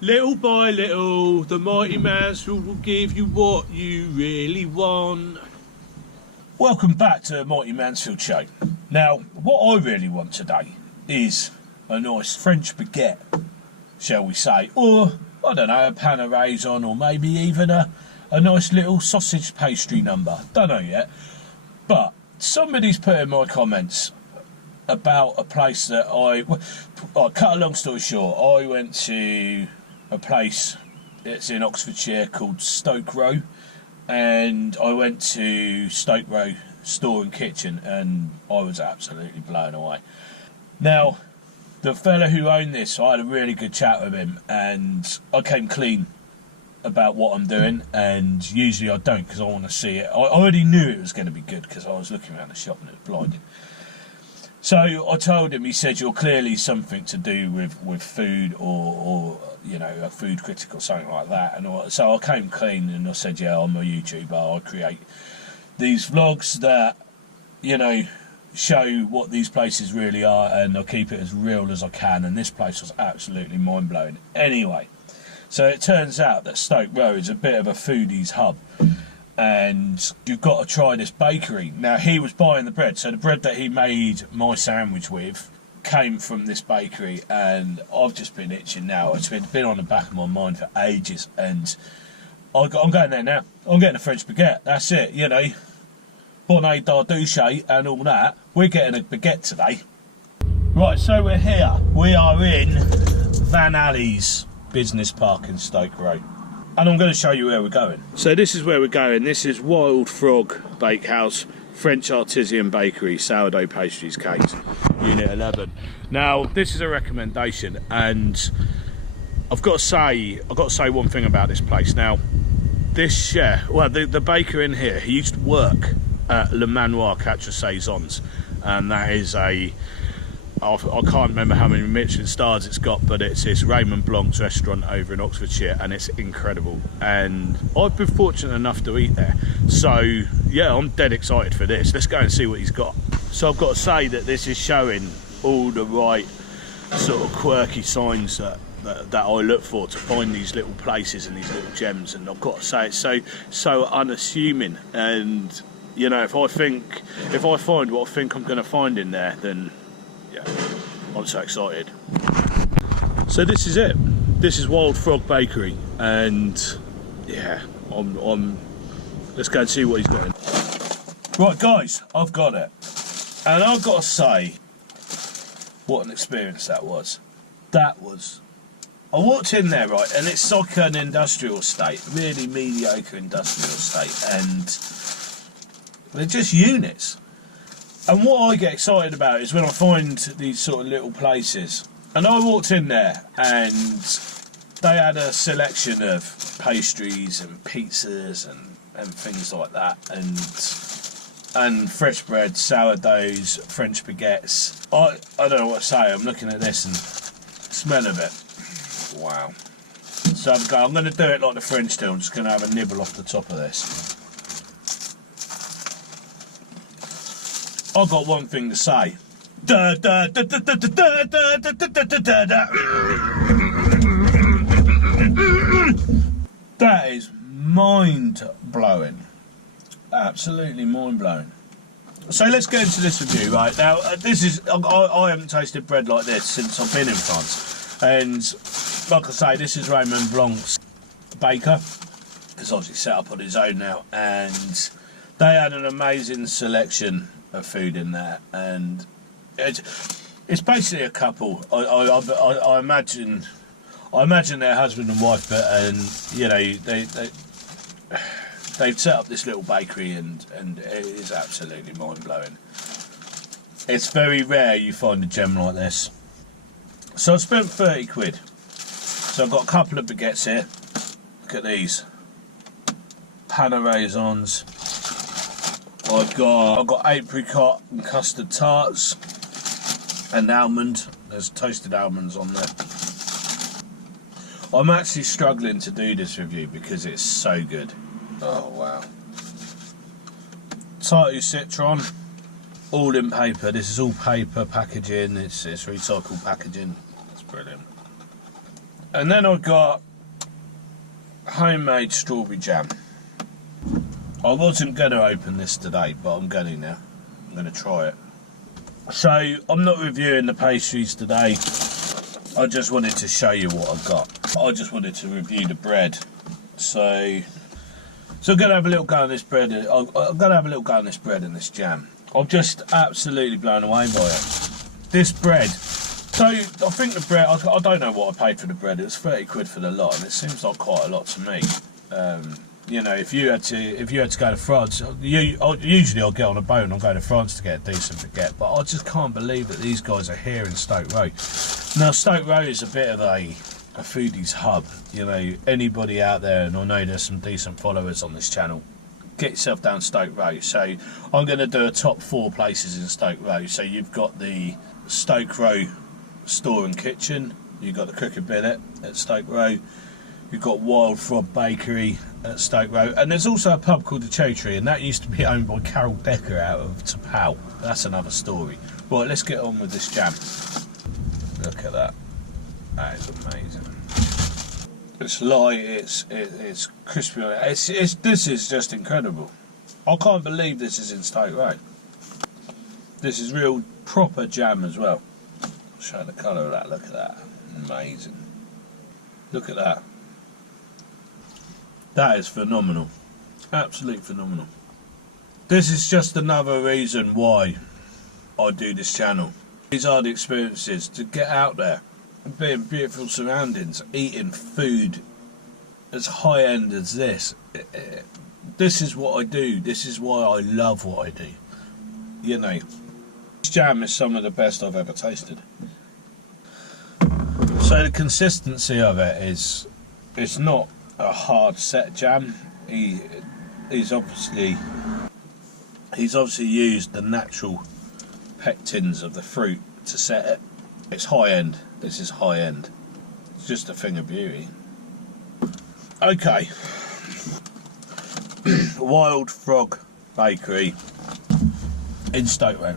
Little by little, the mighty Mansfield will give you what you really want. Welcome back to the Mighty Mansfield Show. Now, what I really want today is a nice French baguette, shall we say, or, I don't know, a pan of raisin, or maybe even a nice little sausage pastry number. Don't know yet. But somebody's put in my comments about a place that I'll cut a long story short, I went to a place, it's in Oxfordshire, called Stoke Row, and I went to Stoke Row Store and Kitchen and I was absolutely blown away. Now, the fella who owned this, I had a really good chat with him and I came clean about what I'm doing, and usually I don't because I want to see it. I already knew it was going to be good because I was looking around the shop and it was blinding. So I told him, he said, you're clearly something to do with food or you know, a food critic or something like that. And so I came clean and I said, yeah, I'm a YouTuber. I create these vlogs that, you know, show what these places really are, and I'll keep it as real as I can. And this place was absolutely mind-blowing. Anyway, so it turns out that Stoke Row is a bit of a foodies hub. And you've got to try this bakery. Now, he was buying the bread, so the bread that he made my sandwich with came from this bakery, and I've just been itching now. It's been on the back of my mind for ages, and I'm going there now. I'm getting a French baguette, that's it, you know. Bonnet d'Ardouche and all that. We're getting a baguette today. Right, so we're here. We are in Van Alley's business park in Stoke Row. And I'm going to show you where we're going. So this is where we're going. This is Wild Frog Bakehouse, French Artisan Bakery, sourdough pastries, cakes, Unit 11. Now, this is a recommendation, and I've got to say one thing about this place. Now, this chef, well, the baker in here, he used to work at Le Manoir Quatre Saisons, and that is I can't remember how many Michelin stars it's got, but it's Raymond Blanc's restaurant over in Oxfordshire, and it's incredible. And I've been fortunate enough to eat there. So, yeah, I'm dead excited for this. Let's go and see what he's got. So I've got to say that this is showing all the right sort of quirky signs that I look for to find these little places and these little gems. And I've got to say, it's so unassuming. And, you know, if I find what I think I'm going to find in there, then yeah, I'm so excited. So this is it. This is Wild Frog Bakery, and yeah, let's go and see what he's got in. Right, guys, I've got it, and I've got to say, what an experience that was. I walked in there, right, and it's like an industrial estate, really mediocre industrial estate, and they're just units. And what I get excited about is when I find these sort of little places. And I walked in there and they had a selection of pastries and pizzas and things like that, and fresh bread, sourdoughs, French baguettes. I don't know what to say. I'm looking at this and smell of it. Wow. So I'm going to do it like the French do. I'm just going to have a nibble off the top of this. I've got one thing to say. That is mind-blowing. Absolutely mind-blowing. So let's get into this review, right? Now, I haven't tasted bread like this since I've been in France. And, like I say, this is Raymond Blanc's baker. He's obviously set up on his own now. And they had an amazing selection of food in there, and it's basically a couple. I imagine they're husband and wife, but you know they've set up this little bakery, and it is absolutely mind blowing. It's very rare you find a gem like this. So I spent 30 quid. So I've got a couple of baguettes here. Look at these, pan of raisins. I've got apricot and custard tarts and almond. There's toasted almonds on there. I'm actually struggling to do this review because it's so good. Oh wow. Tartu citron, all in paper. This is all paper packaging. It's recycled packaging. That's brilliant. And then I've got homemade strawberry jam. I wasn't going to open this today, but I'm going to now. I'm going to try it. So I'm not reviewing the pastries today. I just wanted to show you what I've got. I just wanted to review the bread. So I'm going to have a little go on this bread. I'm going to have a little go on this bread and this jam. I'm just absolutely blown away by it. This bread. So I think the bread. I don't know what I paid for the bread. It was 30 quid for the lot, and it seems like quite a lot to me. You know, if you had to go to France, usually I'll get on a boat and I'll go to France to get a decent baguette. But I just can't believe that these guys are here in Stoke Row. Now Stoke Row is a bit of a foodies hub. You know, anybody out there, and I know there's some decent followers on this channel, get yourself down Stoke Row. So I'm going to do a top 4 places in Stoke Row. So you've got the Stoke Row Store and Kitchen, you've got the Crooked Billet at Stoke Row, you've got Wild Frog Bakery at Stoke Row, and there's also a pub called the Cherry Tree, and that used to be owned by Carol Decker out of Tapau. That's another story. Right, let's get on with this jam. Look at that. That is amazing. It's light, it's crispy. This is just incredible. I can't believe this is in Stoke Row. This is real proper jam as well. I'll show the colour of that. Look at that. Amazing. Look at that. That is phenomenal. Absolutely phenomenal. This is just another reason why I do this channel. These are the experiences, to get out there and be in beautiful surroundings, eating food as high end as this. This is what I do. This is why I love what I do. You know, this jam is some of the best I've ever tasted. So the consistency of it is, it's not a hard set jam. He's obviously used the natural pectins of the fruit to set it. It's high end. This is high end. It's just a thing of beauty. Okay. Wild Frog Bakery in Stoke Row.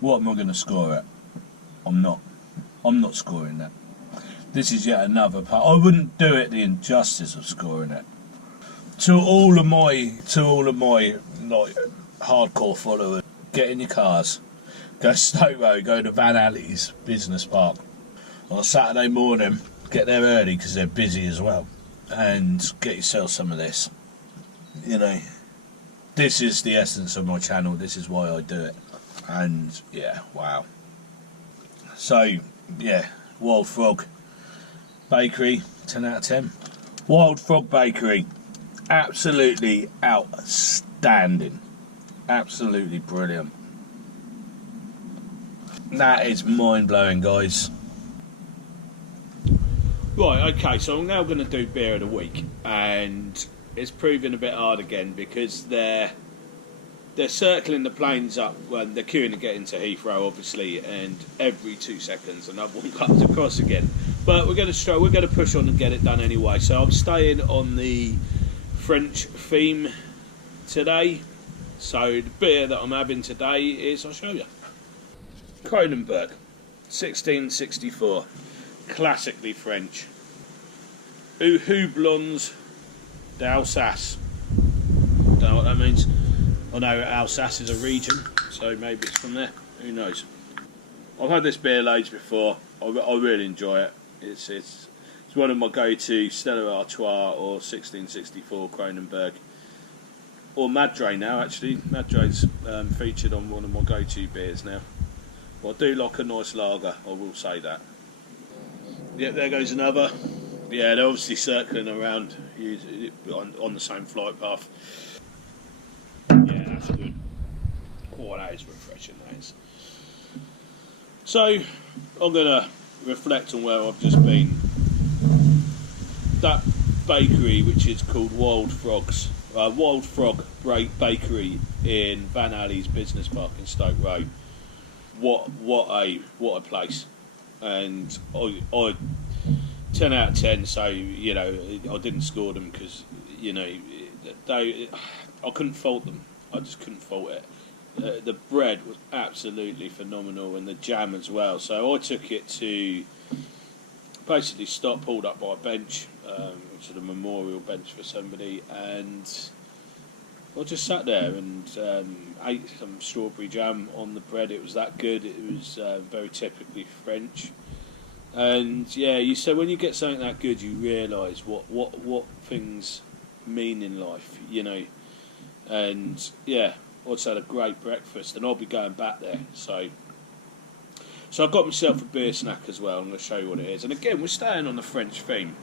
What am I going to score it? I'm not scoring that. This is yet another part. I wouldn't do it the injustice of scoring it. To all of my like hardcore followers, get in your cars, go to Stoke Row, go to Van Alley's business park on a Saturday morning. Get there early because they're busy as well, and get yourself some of this. You know, this is the essence of my channel. This is why I do it. And yeah, wow. So yeah, Wild Frog Bakery, 10 out of 10. Wild Frog Bakery, absolutely outstanding. Absolutely brilliant. That is mind-blowing, guys. Right, okay, so I'm now going to do beer of the week, and it's proving a bit hard again because they're circling the planes up when they're queuing to get into Heathrow, obviously, and every 2 seconds another one comes across again. But we're going to push on and get it done anyway. So I'm staying on the French theme today. So the beer that I'm having today is, I'll show you, Kronenbourg, 1664, classically French. Houblons d'Alsace. Don't know what that means. I know Alsace is a region, so maybe it's from there. Who knows? I've had this beer loads before. I really enjoy it. It's one of my go-to, Stella Artois or 1664 Kronenbourg. Or Madre now, actually. Madre's featured on one of my go-to beers now. But I do like a nice lager, I will say that. Yeah, there goes another. Yeah, they're obviously circling around on the same flight path. Yeah, that's good. Oh, that is refreshing, that is. So, I'm going to reflect on where I've just been. That bakery, which is called Wild Frog Bakery in Van Alley's business park in Stoke Row. What a place. And I 10 out of 10, so, you know, I didn't score them because, you know, I couldn't fault them. I just couldn't fault it. The bread was absolutely phenomenal, and the jam as well. So I took it to basically stopped, pulled up by a bench, sort of memorial bench for somebody, and I just sat there and ate some strawberry jam on the bread. It was that good. It was very typically French. And yeah, you so when you get something that good, you realise what things mean in life, you know. And yeah, I just had a great breakfast, and I'll be going back there. So I've got myself a beer snack as well. I'm going to show you what it is. And again, we're staying on the French theme.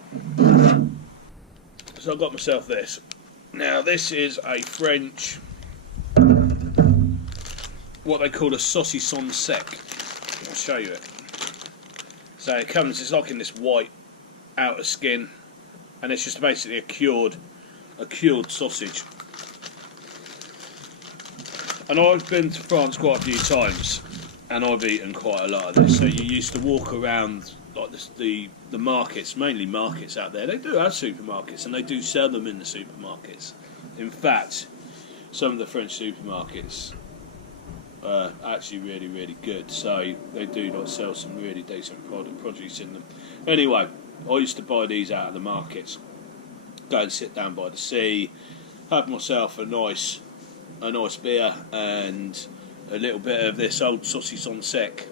So I've got myself this. Now, this is a French, what they call a saucisson sec. I'll show you it. So it comes, it's like in this white outer skin, and it's just basically a cured sausage. And I've been to France quite a few times, and I've eaten quite a lot of this. So you used to walk around like the markets, mainly markets out there. They do have supermarkets, and they do sell them in the supermarkets. In fact, some of the French supermarkets are actually really, really good. So they do like sell some really decent produce in them. Anyway, I used to buy these out of the markets, go and sit down by the sea, have myself a nice beer and a little bit of this old saucisson sec.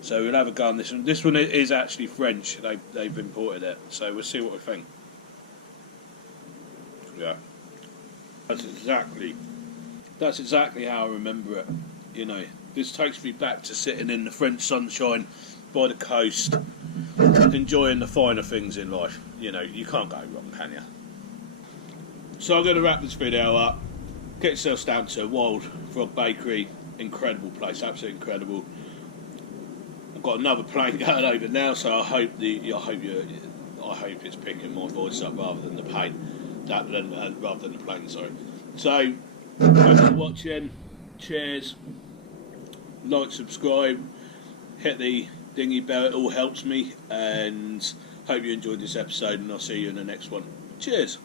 So we'll have a go on this one. This one is actually French. They've imported it. So we'll see what we think. Yeah, that's exactly how I remember it. You know, this takes me back to sitting in the French sunshine by the coast, enjoying the finer things in life. You know, you can't go wrong, can you? So I'm going to wrap this video up. Get yourselves down to Wild Frog Bakery. Incredible place, absolutely incredible. I've got another plane going over now, so I hope it's picking my voice up rather than the plane. Rather than the plane, sorry. So, thanks for watching. Cheers. Like, subscribe, hit the dingy bell. It all helps me. And hope you enjoyed this episode, and I'll see you in the next one. Cheers.